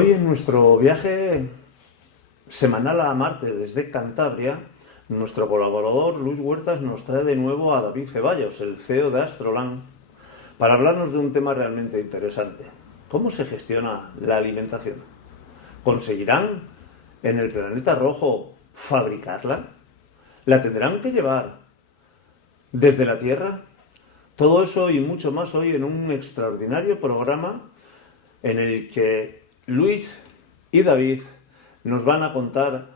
Hoy en nuestro viaje semanal a Marte desde Cantabria, nuestro colaborador Luis Huertas nos trae de nuevo a David Ceballos, el CEO de Astroland, para hablarnos de un tema realmente interesante. ¿Cómo se gestiona la alimentación? ¿Conseguirán en el planeta rojo fabricarla? ¿La tendrán que llevar desde la Tierra? Todo eso y mucho más hoy en un extraordinario programa en el que Luis y David nos van a contar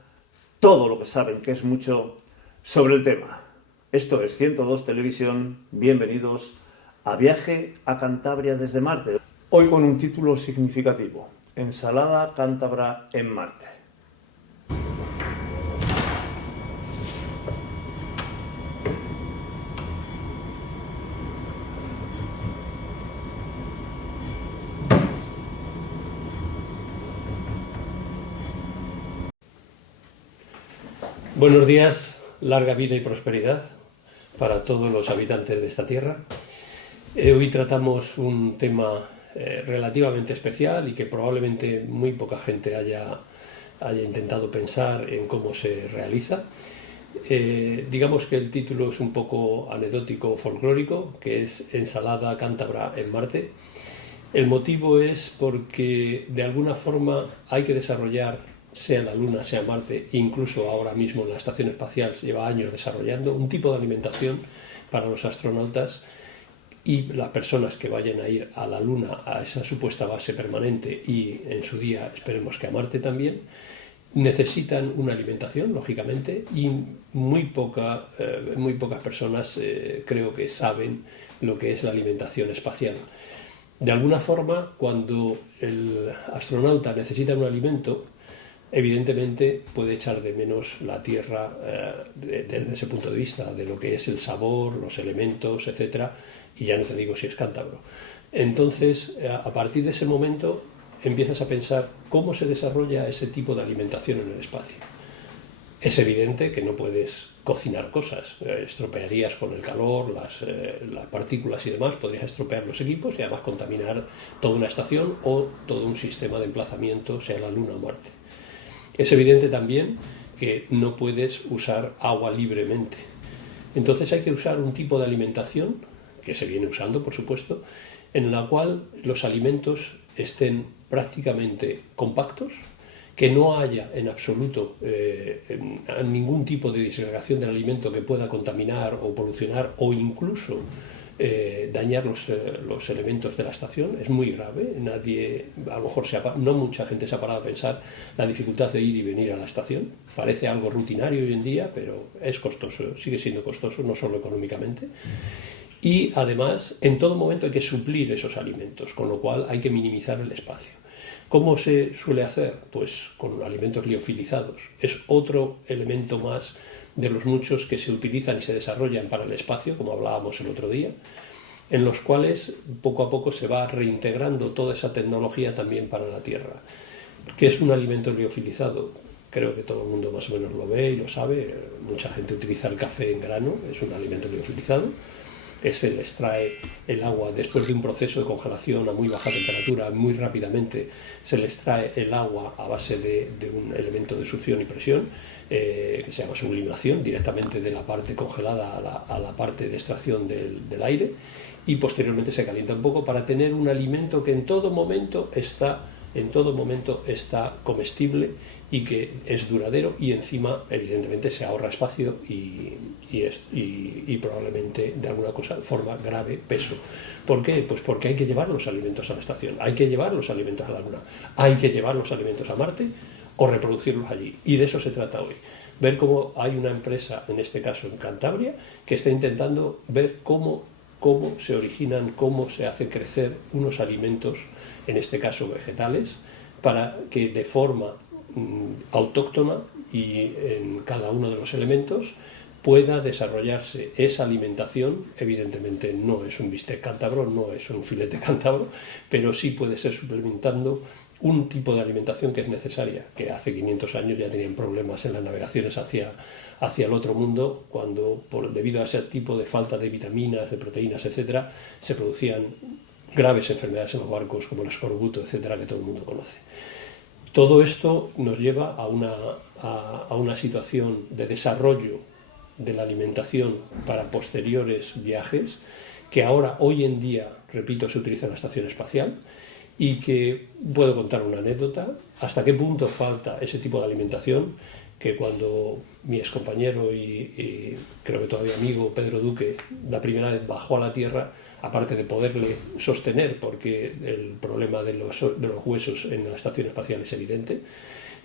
todo lo que saben, que es mucho, sobre el tema. Esto es 102 Televisión, bienvenidos a Viaje a Cantabria desde Marte. Hoy con un título significativo, Ensalada cántabra en Marte. Buenos días, larga vida y prosperidad para todos los habitantes de esta tierra. Hoy tratamos un tema relativamente especial y que probablemente muy poca gente haya intentado pensar en cómo se realiza. Digamos que el título es un poco anecdótico, folclórico, que es Ensalada cántabra en Marte. El motivo es porque de alguna forma hay que desarrollar, sea la Luna, sea Marte, incluso ahora mismo en la Estación Espacial se lleva años desarrollando un tipo de alimentación para los astronautas y las personas que vayan a ir a la Luna, a esa supuesta base permanente y en su día esperemos que a Marte también, necesitan una alimentación, lógicamente, y muy pocas personas creo que saben lo que es la alimentación espacial. De alguna forma, cuando el astronauta necesita un alimento, evidentemente puede echar de menos la Tierra desde ese punto de vista, de lo que es el sabor, los elementos, etc. Y ya no te digo si es cántabro. Entonces, a partir de ese momento, empiezas a pensar cómo se desarrolla ese tipo de alimentación en el espacio. Es evidente que no puedes cocinar cosas, estropearías con el calor, las partículas y demás, podrías estropear los equipos y además contaminar toda una estación o todo un sistema de emplazamiento, sea la Luna o Marte. Es evidente también que no puedes usar agua libremente. Entonces hay que usar un tipo de alimentación, que se viene usando por supuesto, en la cual los alimentos estén prácticamente compactos, que no haya en absoluto ningún tipo de disgregación del alimento que pueda contaminar o polucionar o incluso dañar los elementos de la estación. Es muy grave. Nadie, a lo mejor no mucha gente se ha parado a pensar la dificultad de ir y venir a la estación. Parece algo rutinario hoy en día, pero es costoso, sigue siendo costoso, no solo económicamente. Y además, en todo momento hay que suplir esos alimentos, con lo cual hay que minimizar el espacio. ¿Cómo se suele hacer? Pues con alimentos liofilizados. Es otro elemento más de los muchos que se utilizan y se desarrollan para el espacio, como hablábamos el otro día, en los cuales poco a poco se va reintegrando toda esa tecnología también para la Tierra. ¿Qué es un alimento liofilizado? Creo que todo el mundo más o menos lo ve y lo sabe. Mucha gente utiliza el café en grano, es un alimento liofilizado. Se le extrae el agua después de un proceso de congelación a muy baja temperatura, muy rápidamente se le extrae el agua a base de un elemento de succión y presión que se llama sublimación, directamente de la parte congelada a la parte de extracción del aire, y posteriormente se calienta un poco para tener un alimento que en todo momento está comestible y que es duradero y encima evidentemente se ahorra espacio y probablemente de alguna forma grave peso. ¿Por qué? Pues porque hay que llevar los alimentos a la estación, hay que llevar los alimentos a la Luna, hay que llevar los alimentos a Marte o reproducirlos allí, y de eso se trata hoy. Ver cómo hay una empresa, en este caso en Cantabria, que está intentando ver cómo se originan, cómo se hacen crecer unos alimentos, en este caso vegetales, para que de forma autóctona y en cada uno de los elementos pueda desarrollarse esa alimentación. Evidentemente no es un bistec cántabro, no es un filete cántabro, pero sí puede ser suplementando un tipo de alimentación que es necesaria, que hace 500 años ya tenían problemas en las navegaciones hacia el otro mundo, cuando debido a ese tipo de falta de vitaminas, de proteínas, etcétera, se producían graves enfermedades en los barcos como el escorbuto, etcétera, que todo el mundo conoce. Todo esto nos lleva a una situación de desarrollo de la alimentación para posteriores viajes, que ahora, hoy en día, repito, se utiliza en la estación espacial, y que puedo contar una anécdota, hasta qué punto falta ese tipo de alimentación, que cuando mi excompañero y creo que todavía amigo Pedro Duque la primera vez bajó a la Tierra, aparte de poderle sostener, porque el problema de los huesos en la estación espacial es evidente,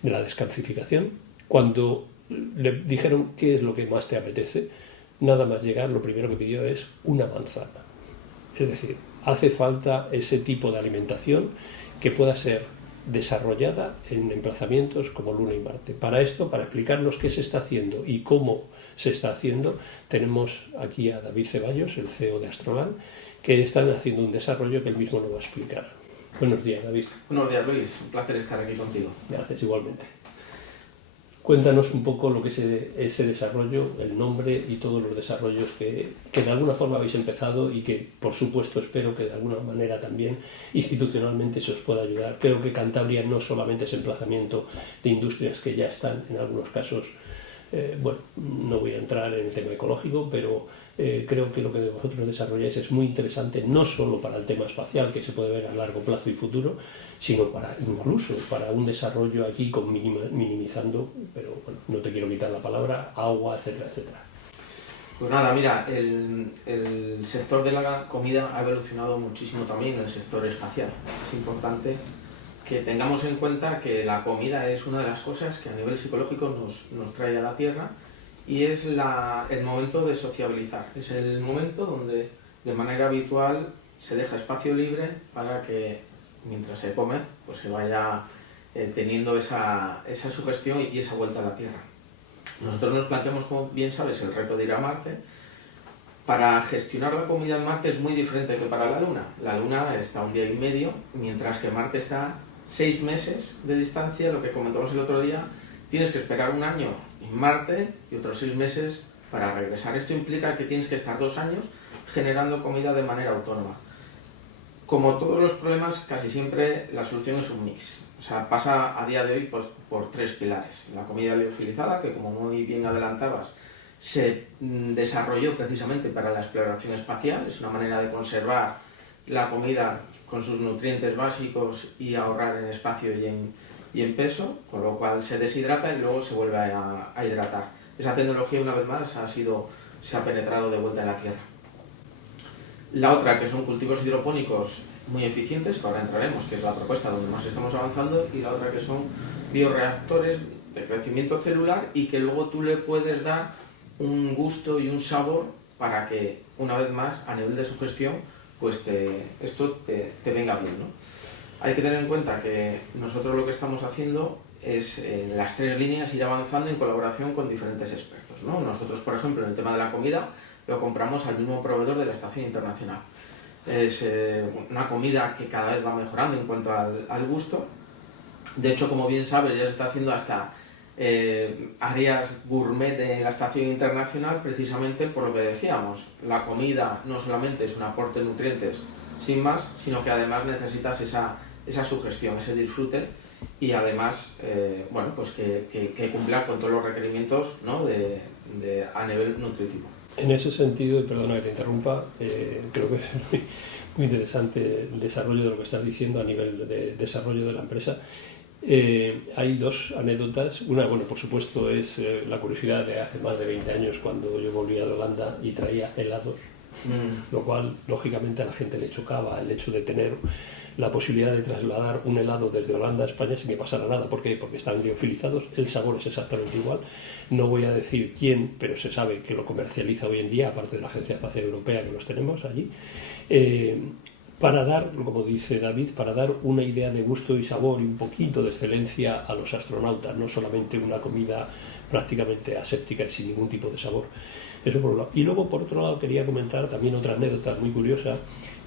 de la descalcificación, cuando le dijeron qué es lo que más te apetece, nada más llegar lo primero que pidió es una manzana. Es decir, hace falta ese tipo de alimentación que pueda ser desarrollada en emplazamientos como Luna y Marte. Para esto, para explicarnos qué se está haciendo y cómo se está haciendo, tenemos aquí a David Ceballos, el CEO de Astrolan, que están haciendo un desarrollo que él mismo nos va a explicar. Buenos días, David. Buenos días, Luis. Un placer estar aquí contigo. Gracias, igualmente. Cuéntanos un poco lo que es ese desarrollo, el nombre y todos los desarrollos que de alguna forma habéis empezado y que, por supuesto, espero que de alguna manera también institucionalmente se os pueda ayudar. Creo que Cantabria no solamente es emplazamiento de industrias que ya están, en algunos casos, bueno, no voy a entrar en el tema ecológico, pero creo que lo que vosotros desarrolláis es muy interesante, no solo para el tema espacial, que se puede ver a largo plazo y futuro, sino incluso para un desarrollo aquí minimizando, pero bueno, no te quiero quitar la palabra, agua, etcétera, etcétera. Pues nada, mira, el sector de la comida ha evolucionado muchísimo también en el sector espacial. Es importante que tengamos en cuenta que la comida es una de las cosas que a nivel psicológico nos trae a la Tierra y es el momento de sociabilizar. Es el momento donde de manera habitual se deja espacio libre para que mientras se come pues se vaya teniendo esa sugestión y esa vuelta a la Tierra. Nosotros nos planteamos, como bien sabes, el reto de ir a Marte. Para gestionar la comida en Marte es muy diferente que para la Luna. La Luna está 1 día y medio, mientras que Marte está 6 meses de distancia. Lo que comentamos el otro día, tienes que esperar 1 año en Marte y otros 6 meses para regresar. Esto implica que tienes que estar 2 años generando comida de manera autónoma. Como todos los problemas, casi siempre la solución es un mix. O sea, pasa a día de hoy pues, por 3 pilares. La comida liofilizada, que como muy bien adelantabas, se desarrolló precisamente para la exploración espacial. Es una manera de conservar la comida con sus nutrientes básicos y ahorrar en espacio y en peso, con lo cual se deshidrata y luego se vuelve a hidratar. Esa tecnología, una vez más, se ha penetrado de vuelta en la Tierra. La otra, que son cultivos hidropónicos muy eficientes, que ahora entraremos, que es la propuesta donde más estamos avanzando, y la otra que son bioreactores de crecimiento celular y que luego tú le puedes dar un gusto y un sabor para que, una vez más, a nivel de sugestión, pues esto te venga bien, ¿no? Hay que tener en cuenta que nosotros lo que estamos haciendo es en las 3 líneas ir avanzando en colaboración con diferentes expertos, ¿no? Nosotros, por ejemplo, en el tema de la comida, lo compramos al mismo proveedor de la Estación Internacional. Es una comida que cada vez va mejorando en cuanto al gusto. De hecho, como bien sabes, ya se está haciendo hasta áreas gourmet de la Estación Internacional, precisamente por lo que decíamos. La comida no solamente es un aporte de nutrientes sin más, sino que además necesitas esa sugestión, ese disfrute y además bueno, pues que cumpla con todos los requerimientos, ¿no? a nivel nutritivo. En ese sentido, y perdona que te interrumpa, creo que es muy interesante el desarrollo de lo que estás diciendo a nivel de desarrollo de la empresa. Hay 2 anécdotas. Una, bueno, por supuesto, es la curiosidad de hace más de 20 años cuando yo volvía de Holanda y traía helados, lo cual, lógicamente, a la gente le chocaba el hecho de tener la posibilidad de trasladar un helado desde Holanda a España sin que pasara nada. ¿Por qué? Porque están liofilizados, el sabor es exactamente igual. No voy a decir quién, pero se sabe que lo comercializa hoy en día, aparte de la Agencia Espacial Europea que los tenemos allí, para dar, como dice David, para dar una idea de gusto y sabor y un poquito de excelencia a los astronautas, no solamente una comida prácticamente aséptica y sin ningún tipo de sabor. Eso por un lado. Y luego, por otro lado, quería comentar también otra anécdota muy curiosa,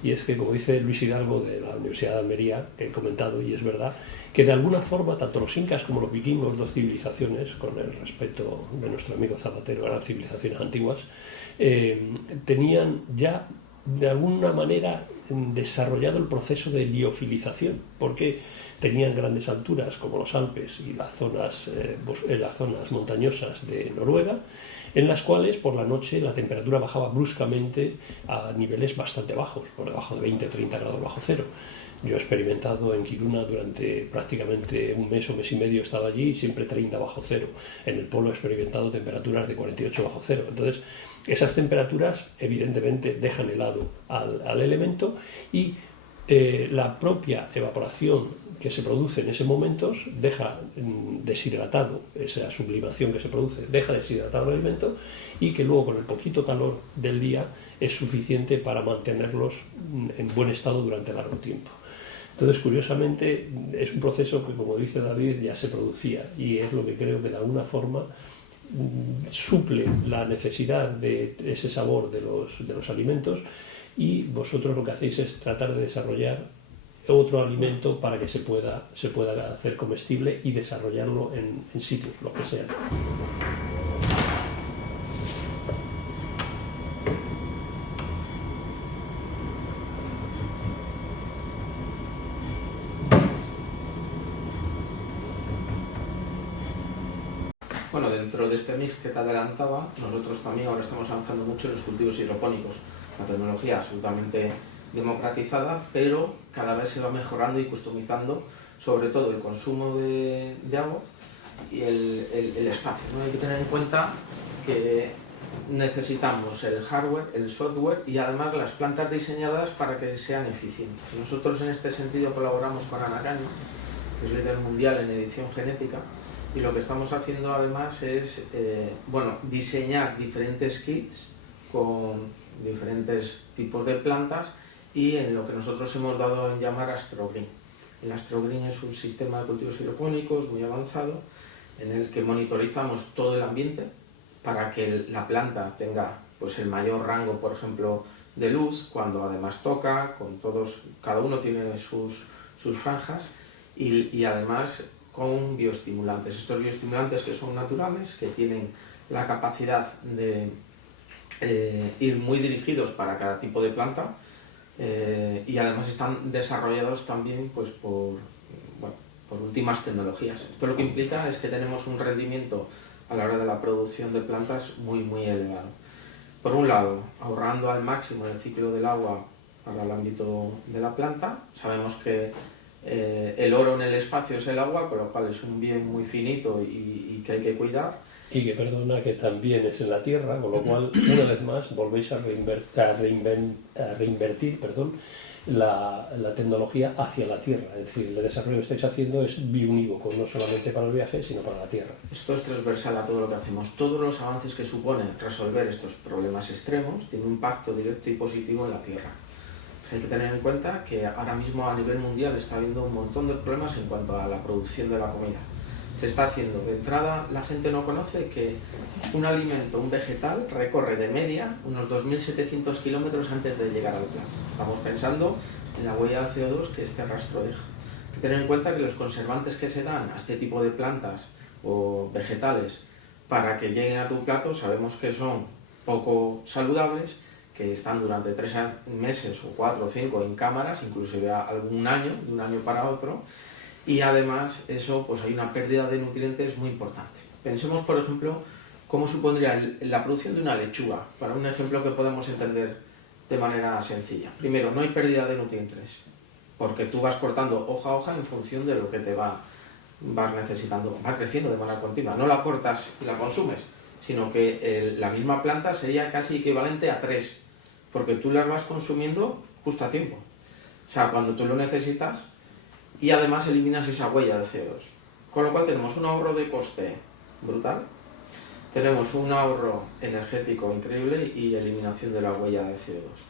y es que, como dice Luis Hidalgo de la Universidad de Almería, que he comentado, y es verdad, que de alguna forma, tanto los incas como los vikingos, 2 civilizaciones, con el respeto de nuestro amigo Zapatero, eran civilizaciones antiguas, tenían ya de alguna manera desarrollado el proceso de liofilización, porque tenían grandes alturas como los Alpes y las zonas montañosas de Noruega, en las cuales por la noche la temperatura bajaba bruscamente a niveles bastante bajos, por debajo de 20 o 30 grados bajo cero. Yo he experimentado en Kiruna durante prácticamente un mes o mes y medio, he estado allí y siempre 30 bajo cero. En el polo he experimentado temperaturas de 48 bajo cero. Entonces, esas temperaturas evidentemente dejan helado al elemento y la propia evaporación que se produce en ese momento deja deshidratado, esa sublimación que se produce deja deshidratado el elemento, y que luego con el poquito calor del día es suficiente para mantenerlos en buen estado durante largo tiempo. Entonces, curiosamente, es un proceso que, como dice David, ya se producía, y es lo que creo que de alguna forma suple la necesidad de ese sabor de los alimentos, y vosotros lo que hacéis es tratar de desarrollar otro alimento para que se pueda hacer comestible y desarrollarlo en sitios, lo que sea. Bueno, dentro de este mix que te adelantaba, nosotros también ahora estamos avanzando mucho en los cultivos hidropónicos. Una tecnología absolutamente democratizada, pero cada vez se va mejorando y customizando, sobre todo el consumo de agua y el espacio, ¿no? Hay que tener en cuenta que necesitamos el hardware, el software y además las plantas diseñadas para que sean eficientes. Nosotros en este sentido colaboramos con Ana Caño, que es líder mundial en edición genética, y lo que estamos haciendo además es diseñar diferentes kits con diferentes tipos de plantas y en lo que nosotros hemos dado en llamar AstroGreen. El AstroGreen es un sistema de cultivos hidropónicos muy avanzado en el que monitorizamos todo el ambiente para que la planta tenga pues, el mayor rango, por ejemplo, de luz, cuando además toca, cada uno tiene sus franjas y además con bioestimulantes. Estos bioestimulantes que son naturales, que tienen la capacidad de ir muy dirigidos para cada tipo de planta y además están desarrollados también pues, por últimas tecnologías. Esto lo que implica es que tenemos un rendimiento a la hora de la producción de plantas muy elevado. Por un lado, ahorrando al máximo el ciclo del agua para el ámbito de la planta. Sabemos que el oro en el espacio es el agua, con lo cual es un bien muy finito y que hay que cuidar. Y que también es en la tierra, con lo cual, una vez más, volvéis a reinvertir la tecnología hacia la tierra. Es decir, el desarrollo que estáis haciendo es biunívoco, no solamente para el viaje, sino para la tierra. Esto es transversal a todo lo que hacemos. Todos los avances que supone resolver estos problemas extremos tienen un impacto directo y positivo en la tierra. Hay que tener en cuenta que ahora mismo a nivel mundial está habiendo un montón de problemas en cuanto a la producción de la comida. Se está haciendo. De entrada, la gente no conoce que un alimento, un vegetal, recorre de media unos 2.700 kilómetros antes de llegar al plato. Estamos pensando en la huella de CO2 que este rastro deja. Hay que tener en cuenta que los conservantes que se dan a este tipo de plantas o vegetales para que lleguen a tu plato sabemos que son poco saludables, que están durante 3 meses o 4 o 5 en cámaras, inclusive algún año, de un año para otro, y además eso pues hay una pérdida de nutrientes muy importante. Pensemos, por ejemplo, cómo supondría la producción de una lechuga, para un ejemplo que podemos entender de manera sencilla. Primero, no hay pérdida de nutrientes, porque tú vas cortando hoja a hoja en función de lo que te vas necesitando, va creciendo de manera continua, no la cortas y la consumes, sino que la misma planta sería casi equivalente a 3, porque tú las vas consumiendo justo a tiempo. O sea, cuando tú lo necesitas, y además eliminas esa huella de CO2. Con lo cual tenemos un ahorro de coste brutal, tenemos un ahorro energético increíble y eliminación de la huella de CO2.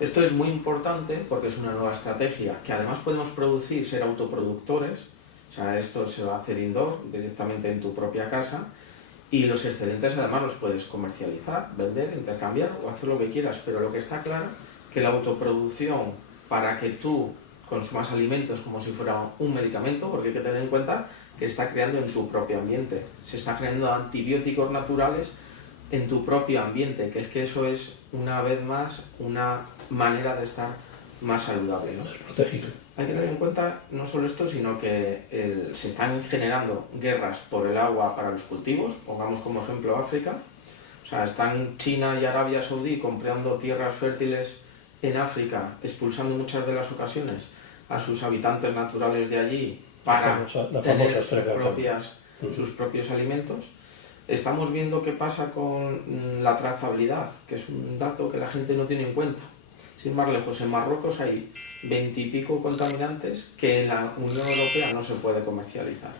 Esto es muy importante porque es una nueva estrategia que además podemos producir, ser autoproductores, o sea, esto se va a hacer indoor, directamente en tu propia casa, y los excedentes además los puedes comercializar, vender, intercambiar o hacer lo que quieras, pero lo que está claro que la autoproducción para que tú consumas alimentos como si fuera un medicamento, porque hay que tener en cuenta que está creando en tu propio ambiente, se está creando antibióticos naturales en tu propio ambiente, que es que eso es, una vez más, una manera de estar más saludable, ¿no? Más protegido. Hay que tener en cuenta no solo esto, sino que se están generando guerras por el agua para los cultivos. Pongamos como ejemplo África. O sea, están China y Arabia Saudí comprando tierras fértiles en África, expulsando en muchas de las ocasiones a sus habitantes naturales de allí para tener sus propios alimentos. Estamos viendo qué pasa con la trazabilidad, que es un dato que la gente no tiene en cuenta. Sin más lejos, en Marruecos hay 20 y pico contaminantes que en la Unión Europea no se puede comercializar.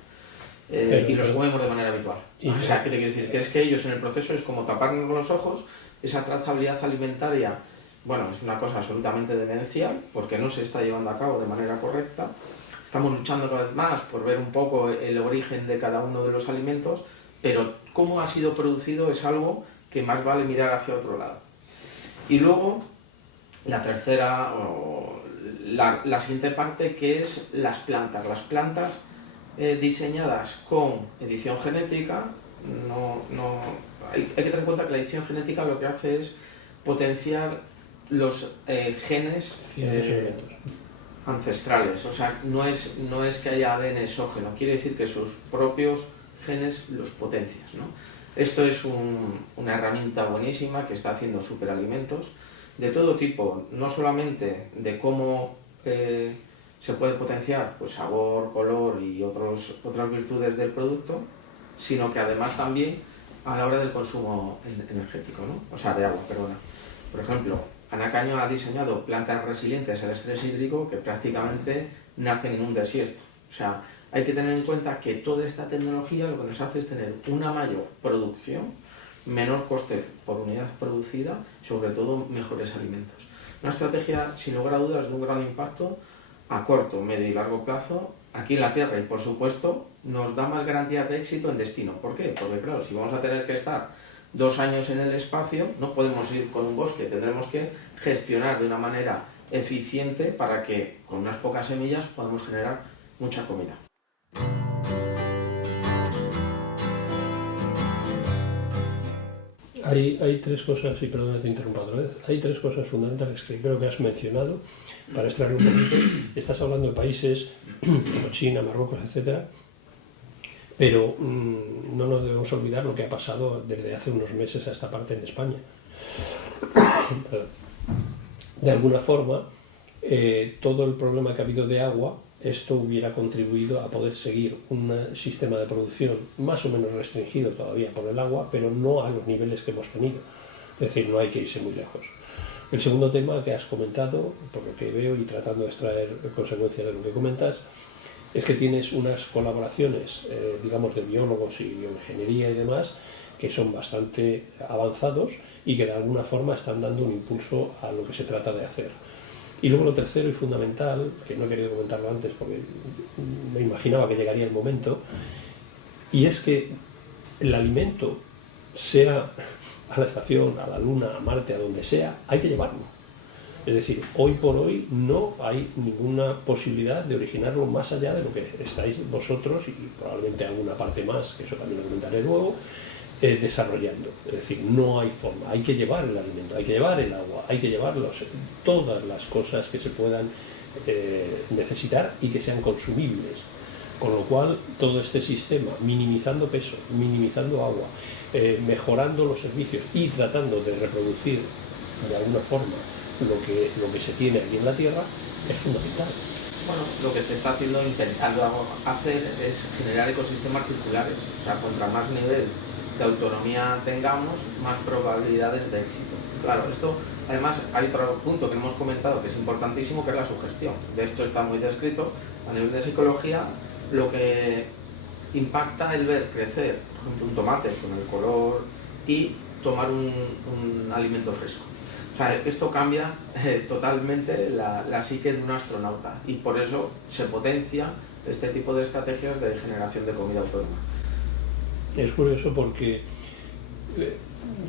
Y los comemos de manera habitual. O sea, ¿qué te quiero decir? Que es que ellos en el proceso es como taparnos los ojos, esa trazabilidad alimentaria, bueno, es una cosa absolutamente demencial, porque no se está llevando a cabo de manera correcta. Estamos luchando cada vez más por ver un poco el origen de cada uno de los alimentos, pero cómo ha sido producido es algo que más vale mirar hacia otro lado. Y luego, la tercera, la siguiente parte, que es las plantas. Las plantas diseñadas con edición genética, hay que tener en cuenta que la edición genética lo que hace es potenciar los genes ancestrales. O sea, no es que haya ADN exógeno, quiere decir que sus propios genes los potencias, ¿no? Esto es una herramienta buenísima que está haciendo superalimentos de todo tipo, no solamente de cómo se puede potenciar pues, sabor, color y otras virtudes del producto, sino que además también a la hora del consumo energético, ¿no? O sea, de agua, perdona. Por ejemplo, Anacaño ha diseñado plantas resilientes al estrés hídrico que prácticamente nacen en un desierto. O sea, hay que tener en cuenta que toda esta tecnología lo que nos hace es tener una mayor producción, menor coste por unidad producida, sobre todo mejores alimentos. Una estrategia, sin lugar a dudas, de un gran impacto a corto, medio y largo plazo aquí en la Tierra, y por supuesto nos da más garantía de éxito en destino. ¿Por qué? Porque claro, si vamos a tener que estar 2 años en el espacio, no podemos ir con un bosque, tendremos que gestionar de una manera eficiente para que con unas pocas semillas podamos generar mucha comida. Hay 3 cosas, y perdón que te interrumpa otra vez, hay 3 cosas fundamentales que creo que has mencionado para extraer un poquito. Estás hablando de países como China, Marruecos, etcétera, pero no nos debemos olvidar lo que ha pasado desde hace unos meses a esta parte en España. De alguna forma, todo el problema que ha habido de agua, esto hubiera contribuido a poder seguir un sistema de producción más o menos restringido todavía por el agua, pero no a los niveles que hemos tenido. Es decir, no hay que irse muy lejos. El segundo tema que has comentado, por lo que veo y tratando de extraer consecuencias de lo que comentas, es que tienes unas colaboraciones, digamos, de biólogos y bioingeniería y demás, que son bastante avanzados y que de alguna forma están dando un impulso a lo que se trata de hacer. Y luego lo tercero y fundamental, que no he querido comentarlo antes porque me imaginaba que llegaría el momento, y es que el alimento, sea a la estación, a la Luna, a Marte, a donde sea, hay que llevarlo. Es decir, hoy por hoy no hay ninguna posibilidad de originarlo más allá de lo que estáis vosotros y probablemente alguna parte más, que eso también lo comentaré luego, desarrollando. Es decir, no hay forma. Hay que llevar el alimento, hay que llevar el agua, hay que llevar todas las cosas que se puedan necesitar y que sean consumibles. Con lo cual, todo este sistema, minimizando peso, minimizando agua, mejorando los servicios y tratando de reproducir de alguna forma lo que se tiene aquí en la Tierra, es fundamental. Bueno, lo que se está intentando hacer es generar ecosistemas circulares. O sea, contra más nivel de autonomía tengamos, más probabilidades de éxito. Claro, esto, además, hay otro punto que hemos comentado que es importantísimo, que es la sugestión. De esto está muy descrito. A nivel de psicología, lo que impacta el ver crecer, por ejemplo, un tomate con el color y tomar un alimento fresco. O sea, esto cambia totalmente la psique de un astronauta y por eso se potencia este tipo de estrategias de generación de comida autónoma. Es curioso porque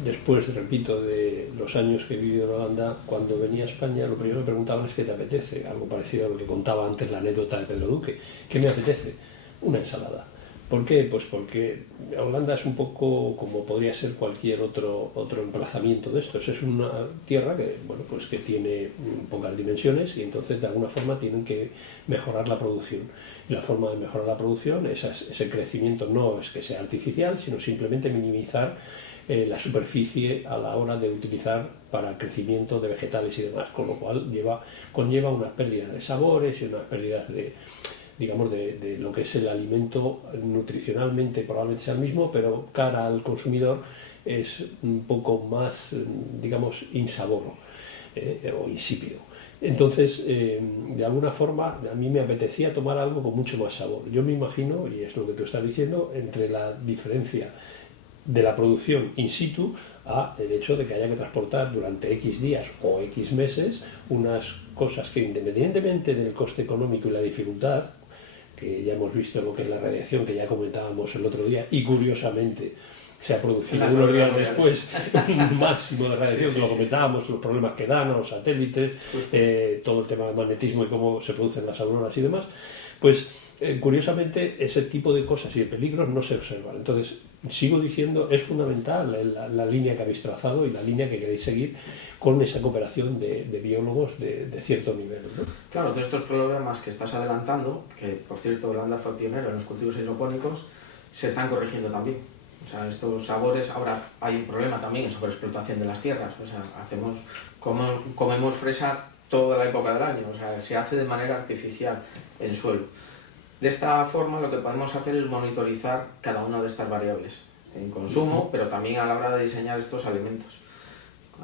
después, repito, de los años que he vivido en Holanda, cuando venía a España, lo primero que me preguntaban es qué te apetece, algo parecido a lo que contaba antes la anécdota de Pedro Duque. ¿Qué me apetece? Una ensalada. ¿Por qué? Pues porque Holanda es un poco como podría ser cualquier otro emplazamiento de estos. Es una tierra que, bueno, pues que tiene pocas dimensiones y entonces de alguna forma tienen que mejorar la producción. Y la forma de mejorar la producción, ese crecimiento no es que sea artificial, sino simplemente minimizar la superficie a la hora de utilizar para el crecimiento de vegetales y demás, con lo cual conlleva unas pérdidas de sabores y unas pérdidas de, digamos, de lo que es el alimento. Nutricionalmente probablemente sea el mismo, pero cara al consumidor es un poco más, digamos, insaboro o insípido. Entonces, de alguna forma, a mí me apetecía tomar algo con mucho más sabor. Yo me imagino, y es lo que tú estás diciendo, entre la diferencia de la producción in situ a el hecho de que haya que transportar durante X días o X meses unas cosas que, independientemente del coste económico y la dificultad, que ya hemos visto lo que es la radiación, que ya comentábamos el otro día, y curiosamente se ha producido unos días después un máximo de radiación, que lo comentábamos, los problemas que dan a los satélites, todo el tema del magnetismo y cómo se producen las auroras y demás, pues curiosamente ese tipo de cosas y de peligros no se observan. Entonces, sigo diciendo, es fundamental la línea que habéis trazado y la línea que queréis seguir con esa cooperación de biólogos de cierto nivel, ¿no? Claro, todos estos problemas que estás adelantando, que por cierto Holanda fue pionero en los cultivos hidropónicos, se están corrigiendo también. O sea, estos sabores, ahora hay un problema también en sobreexplotación de las tierras. O sea, comemos fresa toda la época del año, o sea, se hace de manera artificial en suelo. De esta forma lo que podemos hacer es monitorizar cada una de estas variables en consumo, pero también a la hora de diseñar estos alimentos.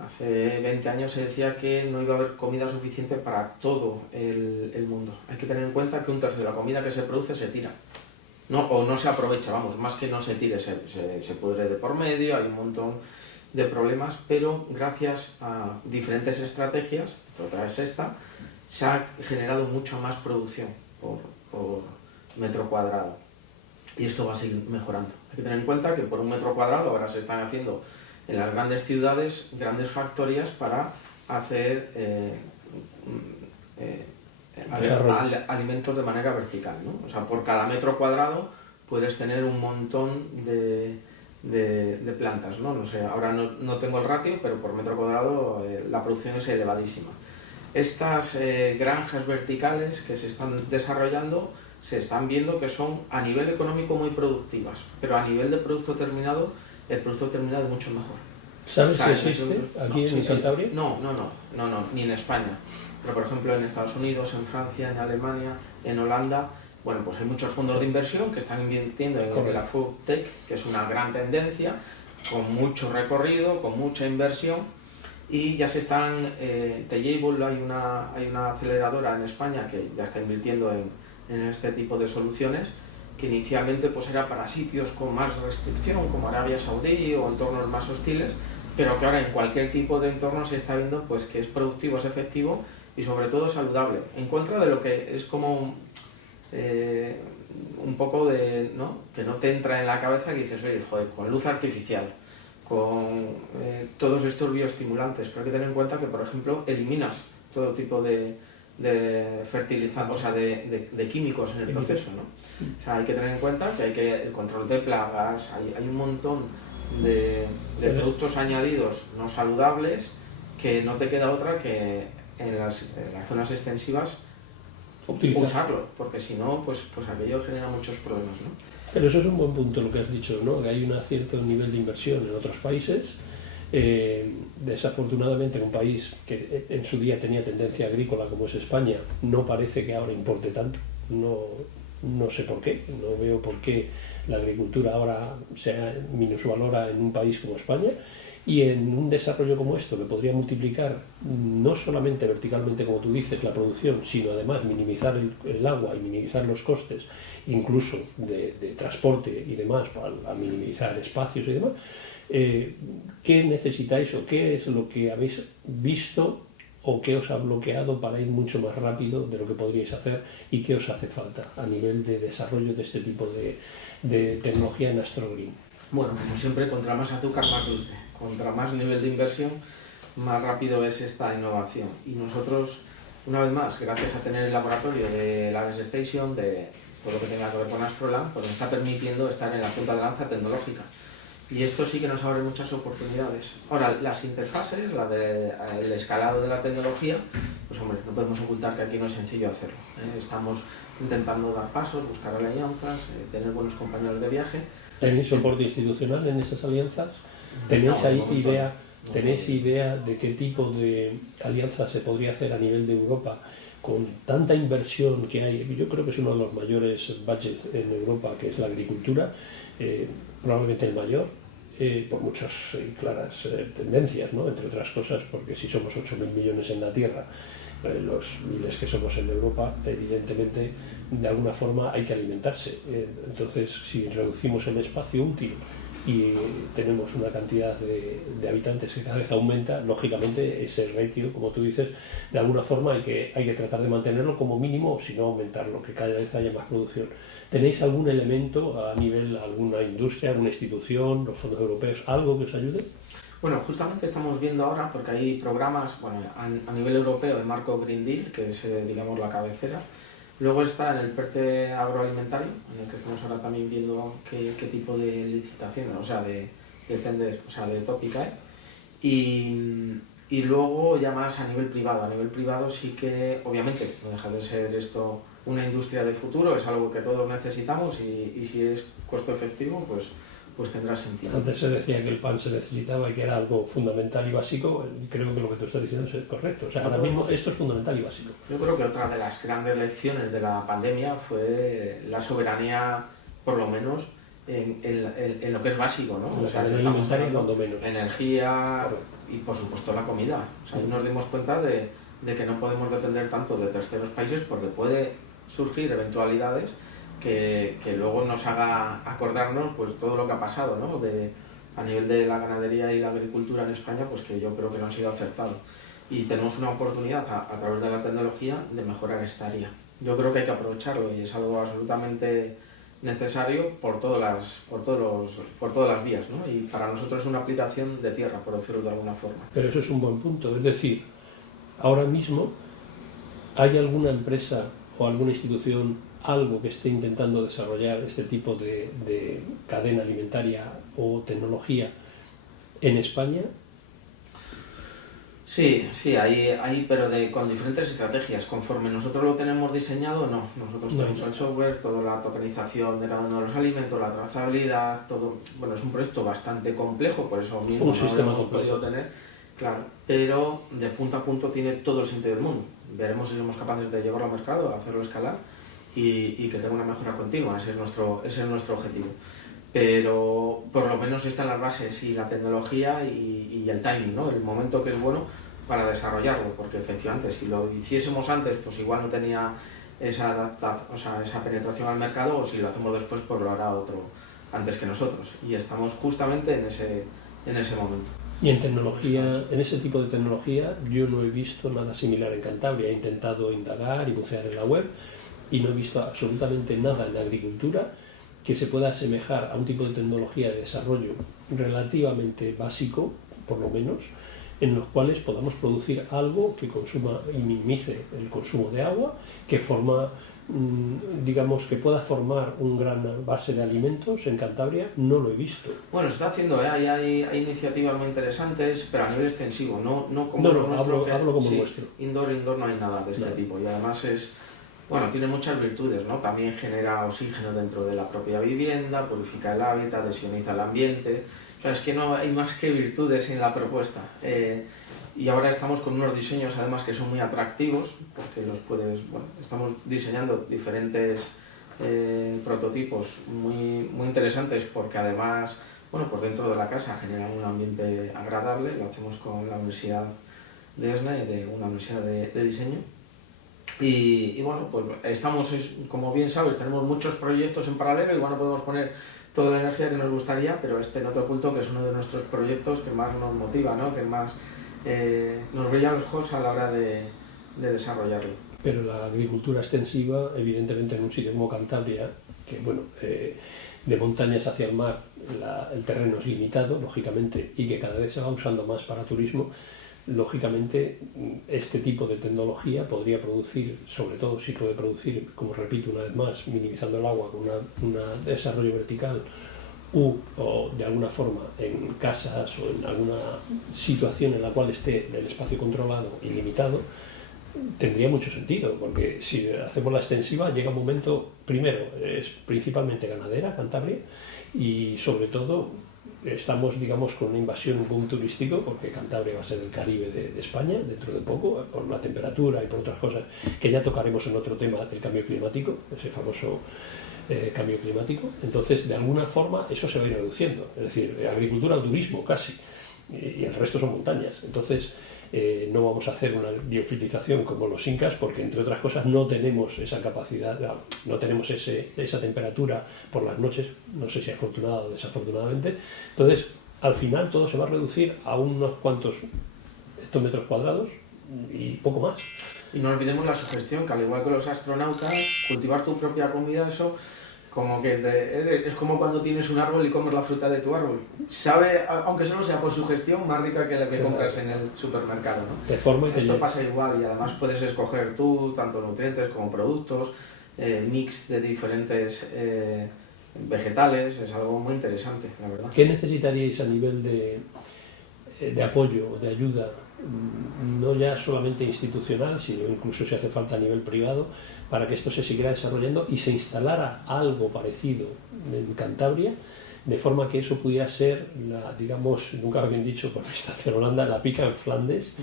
Hace 20 años se decía que no iba a haber comida suficiente para todo el mundo. Hay que tener en cuenta que un tercio de la comida que se produce se tira. O no se aprovecha, vamos, más que no se tire, se pudre de por medio, hay un montón de problemas, pero gracias a diferentes estrategias, otra es esta, se ha generado mucha más producción por metro cuadrado. Y esto va a seguir mejorando. Hay que tener en cuenta que por un metro cuadrado ahora se están haciendo en las grandes ciudades grandes factorías para hacer alimentos de manera vertical, ¿no? O sea, por cada metro cuadrado puedes tener un montón de plantas, ¿no? No sé, ahora no tengo el ratio, pero por metro cuadrado la producción es elevadísima. Estas granjas verticales que se están desarrollando se están viendo que son a nivel económico muy productivas, pero a nivel de producto terminado, el producto terminado es mucho mejor. ¿Sabes si existe aquí en Cantabria? No, ni en España. Pero por ejemplo en Estados Unidos, en Francia, en Alemania, en Holanda, bueno, pues hay muchos fondos de inversión que están invirtiendo en la food tech, que es una gran tendencia, con mucho recorrido, con mucha inversión, y ya se están, Tellable, hay una aceleradora en España que ya está invirtiendo en este tipo de soluciones, que inicialmente pues era para sitios con más restricción, como Arabia Saudí o entornos más hostiles, pero que ahora en cualquier tipo de entorno se está viendo pues que es productivo, es efectivo y sobre todo saludable, en contra de lo que es como un poco de, ¿no?, que no te entra en la cabeza y dices, oye, joder, con luz artificial, con todos estos bioestimulantes, pero hay que tener en cuenta que, por ejemplo, eliminas todo tipo de fertilizantes, o sea, de químicos en el proceso, ¿no? O sea, hay que tener en cuenta que el control de plagas, hay un montón de productos añadidos no saludables que no te queda otra que en las zonas extensivas usarlo, porque si no, pues aquello genera muchos problemas, ¿no? Pero eso es un buen punto lo que has dicho, ¿no? Que hay un cierto nivel de inversión en otros países. Desafortunadamente en un país que en su día tenía tendencia agrícola como es España, no parece que ahora importe tanto. No sé por qué, no veo por qué la agricultura ahora se minusvalora en un país como España, y en un desarrollo como esto que podría multiplicar no solamente verticalmente, como tú dices, la producción, sino además minimizar el agua y minimizar los costes, incluso de transporte y demás, para minimizar espacios y demás. ¿Qué necesitáis o qué es lo que habéis visto o qué os ha bloqueado para ir mucho más rápido de lo que podríais hacer y qué os hace falta a nivel de desarrollo de este tipo de tecnología en AstroGreen? Bueno, como siempre, contra más azúcar, más dulce. Contra más nivel de inversión, más rápido es esta innovación. Y nosotros, una vez más, gracias a tener el laboratorio de la Ares Station, de todo lo que tenga que ver con Astroland, pues nos está permitiendo estar en la punta de lanza tecnológica. Y esto sí que nos abre muchas oportunidades. Ahora, las interfaces, el escalado de la tecnología, pues hombre, no podemos ocultar que aquí no es sencillo hacerlo. Estamos intentando dar pasos, buscar alianzas, tener buenos compañeros de viaje. ¿Tenéis soporte institucional en esas alianzas? ¿Tenéis ¿Tenéis idea de qué tipo de alianza se podría hacer a nivel de Europa con tanta inversión que hay? Yo creo que es uno de los mayores budgets en Europa, que es la agricultura, probablemente el mayor, por muchas claras tendencias, ¿no? Entre otras cosas, porque si somos 8.000 millones en la Tierra, los miles que somos en Europa, evidentemente, de alguna forma hay que alimentarse. Entonces, si reducimos el espacio útil y tenemos una cantidad de habitantes que cada vez aumenta, lógicamente ese ratio, como tú dices, de alguna forma hay que tratar de mantenerlo como mínimo, o si no aumentarlo, que cada vez haya más producción. ¿Tenéis algún elemento a nivel, alguna industria, alguna institución, los fondos europeos, algo que os ayude? Bueno, justamente estamos viendo ahora, porque hay programas, bueno, a nivel europeo, el marco Green Deal, que es, digamos, la cabecera. Luego está en el PERTE agroalimentario, en el que estamos ahora también viendo qué tipo de licitaciones, o sea, de tender, o sea, de topic hay. Y luego ya más a nivel privado. A nivel privado sí que, obviamente, no deja de ser esto una industria del futuro, es algo que todos necesitamos y si es costo efectivo, pues tendrá sentido. Antes se decía que el pan se necesitaba y que era algo fundamental y básico, y creo que lo que tú estás diciendo es correcto. O sea, ahora mismo esto es fundamental y básico. Yo creo que otra de las grandes lecciones de la pandemia fue la soberanía, por lo menos, en lo que es básico, ¿no? O sea, alimentaria, cuando menos. Energía y, por supuesto, la comida. O sea, ahí nos dimos cuenta de que no podemos depender tanto de terceros países porque puede surgir eventualidades que luego nos haga acordarnos pues todo lo que ha pasado, ¿no? A nivel de la ganadería y la agricultura en España, pues que yo creo que no ha sido acertado. Y tenemos una oportunidad a través de la tecnología de mejorar esta área. Yo creo que hay que aprovecharlo y es algo absolutamente necesario por todas las vías, ¿no? Y para nosotros es una aplicación de tierra, por decirlo de alguna forma. Pero eso es un buen punto, es decir, ahora mismo ¿hay alguna empresa o alguna institución, algo que esté intentando desarrollar este tipo de cadena alimentaria o tecnología en España? Sí, hay pero con diferentes estrategias. Conforme nosotros lo tenemos diseñado, no. Nosotros tenemos el software, toda la tokenización de cada uno de los alimentos, la trazabilidad, todo. Bueno, es un proyecto bastante complejo, por eso mismo no lo hemos podido tener, claro. Pero de punto a punto tiene todo el sentido del mundo. Veremos si somos capaces de llevarlo al mercado, hacerlo escalar y que tenga una mejora continua. Ese es nuestro objetivo. Pero por lo menos están las bases y la tecnología y el timing, ¿no? El momento que es bueno para desarrollarlo, porque efectivamente si lo hiciésemos antes, pues igual no tenía esa penetración al mercado, o si lo hacemos después, pues lo hará otro antes que nosotros. Y estamos justamente en ese momento. Y en tecnología, en ese tipo de tecnología, yo no he visto nada similar en Cantabria. He intentado indagar y bucear en la web y no he visto absolutamente nada en la agricultura que se pueda asemejar a un tipo de tecnología de desarrollo relativamente básico, por lo menos, en los cuales podamos producir algo que consuma y minimice el consumo de agua, que digamos que pueda formar un gran base de alimentos en Cantabria. No lo he visto. Bueno, se está haciendo, hay iniciativas muy interesantes, pero a nivel extensivo, no como lo nuestro. Hablo como nuestro. Indoor no hay nada de este tipo, y además tiene muchas virtudes, ¿no? También genera oxígeno dentro de la propia vivienda, purifica el hábitat, desioniza el ambiente. O sea, es que no hay más que virtudes en la propuesta. Y ahora estamos con unos diseños además que son muy atractivos, porque estamos diseñando diferentes prototipos muy, muy interesantes, porque además, por dentro de la casa generan un ambiente agradable. Lo hacemos con la Universidad de ESNE, de una universidad de diseño. Y pues estamos, como bien sabes, tenemos muchos proyectos en paralelo y podemos poner toda la energía que nos gustaría, pero no te oculto que es uno de nuestros proyectos que más nos motiva, ¿no? Que más nos brilla los ojos a la hora de desarrollarlo. Pero la agricultura extensiva, evidentemente en un sitio como Cantabria, que de montañas hacia el mar el terreno es limitado, lógicamente, y que cada vez se va usando más para turismo, lógicamente este tipo de tecnología podría producir, sobre todo si puede producir, como repito una vez más, minimizando el agua con un desarrollo vertical o de alguna forma en casas o en alguna situación en la cual esté el espacio controlado y limitado, tendría mucho sentido, porque si hacemos la extensiva llega un momento, primero, es principalmente ganadera Cantabria, y sobre todo estamos, digamos, con una invasión, un boom turístico, porque Cantabria va a ser el Caribe de España dentro de poco, por la temperatura y por otras cosas que ya tocaremos en otro tema del cambio climático, ese famoso cambio climático. Entonces, de alguna forma, eso se va a ir reduciendo, es decir, agricultura o turismo casi, y el resto son montañas. Entonces, no vamos a hacer una biofilización como los incas, porque entre otras cosas no tenemos esa capacidad, no tenemos esa temperatura por las noches, no sé si afortunada o desafortunadamente. Entonces, al final todo se va a reducir a unos cuantos hectómetros cuadrados y poco más. Y no olvidemos la sugestión, que al igual que los astronautas, cultivar tu propia comida, eso como que es como cuando tienes un árbol y comes la fruta de tu árbol. Sabe, aunque solo sea por sugestión, más rica que la que compras en el supermercado, ¿no? De forma que esto pasa igual, y además puedes escoger tú tanto nutrientes como productos, mix de diferentes vegetales. Es algo muy interesante, la verdad. ¿Qué necesitaríais a nivel de apoyo, de ayuda, no ya solamente institucional, sino incluso si hace falta a nivel privado, para que esto se siguiera desarrollando y se instalara algo parecido en Cantabria, de forma que eso pudiera ser, digamos, nunca bien dicho por esta Holanda, la pica en Flandes,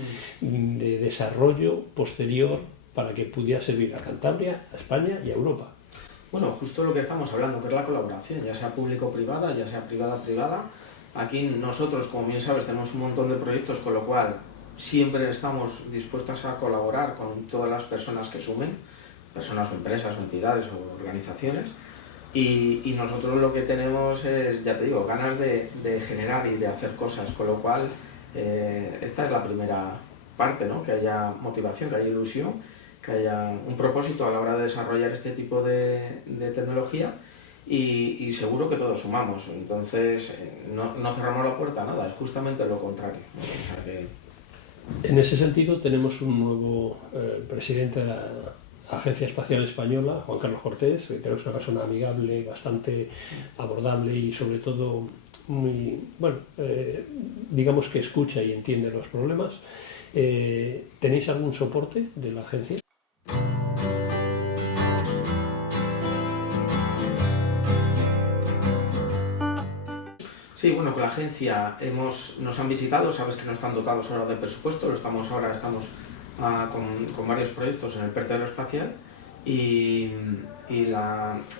de desarrollo posterior para que pudiera servir a Cantabria, a España y a Europa? Bueno, justo lo que estamos hablando, que es la colaboración, ya sea público-privada, ya sea privada-privada. Aquí nosotros, como bien sabes, tenemos un montón de proyectos, con lo cual siempre estamos dispuestos a colaborar con todas las personas que sumen, personas o empresas o entidades o organizaciones, y nosotros lo que tenemos es, ya te digo, ganas de generar y de hacer cosas, con lo cual esta es la primera parte, ¿no? Que haya motivación, que haya ilusión, que haya un propósito a la hora de desarrollar este tipo de tecnología, y seguro que todos sumamos. Entonces no cerramos la puerta a nada, es justamente lo contrario, ¿no? O sea que... En ese sentido tenemos un nuevo presidente de la Agencia Espacial Española, Juan Carlos Cortés, que creo que es una persona amigable, bastante abordable y sobre todo muy, bueno, digamos que escucha y entiende los problemas. ¿Tenéis algún soporte de la agencia? Sí, bueno, con la agencia nos han visitado, sabes que no están dotados ahora de presupuesto, estamos con varios proyectos en el PERTE aeroespacial, y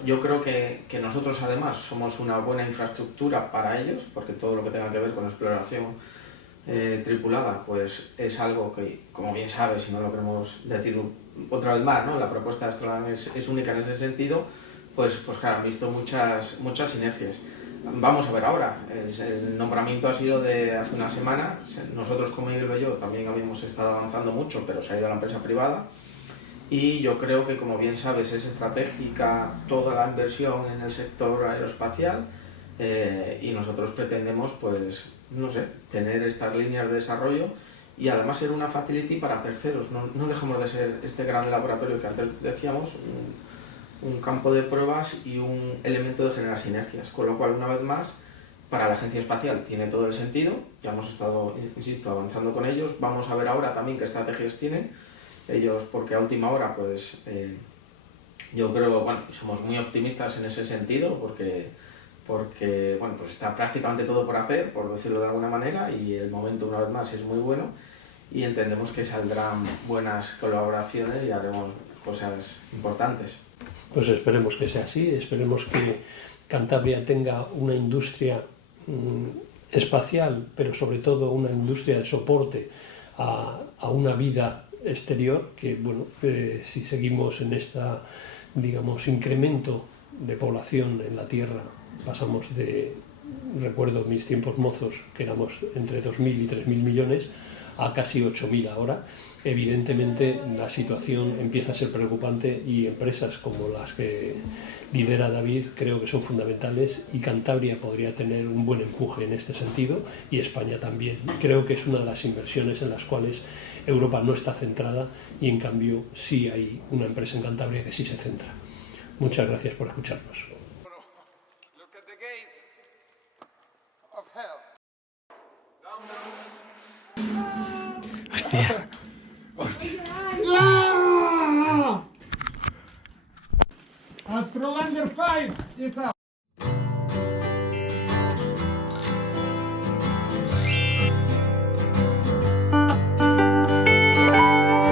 yo creo que nosotros además somos una buena infraestructura para ellos, porque todo lo que tenga que ver con exploración tripulada pues es algo que, como bien sabes, si no lo queremos decir otra vez más, ¿no? La propuesta de Astrolan es única en ese sentido, pues claro, han visto muchas sinergias. Vamos a ver ahora, el nombramiento ha sido de hace una semana. Nosotros, como Miguel y yo, también habíamos estado avanzando mucho, pero se ha ido a la empresa privada, y yo creo que, como bien sabes, es estratégica toda la inversión en el sector aeroespacial, y nosotros pretendemos, pues, no sé, tener estas líneas de desarrollo y además ser una facility para terceros. No dejamos de ser este gran laboratorio que antes decíamos, un campo de pruebas y un elemento de generar sinergias, con lo cual, una vez más, para la Agencia Espacial tiene todo el sentido. Ya hemos estado, insisto, avanzando con ellos. Vamos a ver ahora también qué estrategias tienen ellos, porque a última hora, pues yo creo, bueno, somos muy optimistas en ese sentido, porque bueno, pues está prácticamente todo por hacer, por decirlo de alguna manera, y el momento, una vez más, es muy bueno, y entendemos que saldrán buenas colaboraciones y haremos cosas importantes. Pues esperemos que sea así, esperemos que Cantabria tenga una industria espacial, pero sobre todo una industria de soporte a una vida exterior, que bueno, si seguimos en esta, digamos, incremento de población en la Tierra, pasamos de, recuerdo mis tiempos mozos, que éramos entre 2.000 y 3.000 millones, a casi 8.000 ahora. Evidentemente la situación empieza a ser preocupante y empresas como las que lidera David creo que son fundamentales, y Cantabria podría tener un buen empuje en este sentido, y España también. Creo que es una de las inversiones en las cuales Europa no está centrada, y en cambio sí hay una empresa en Cantabria que sí se centra. Muchas gracias por escucharnos. Hostia. Astroland 5 is out.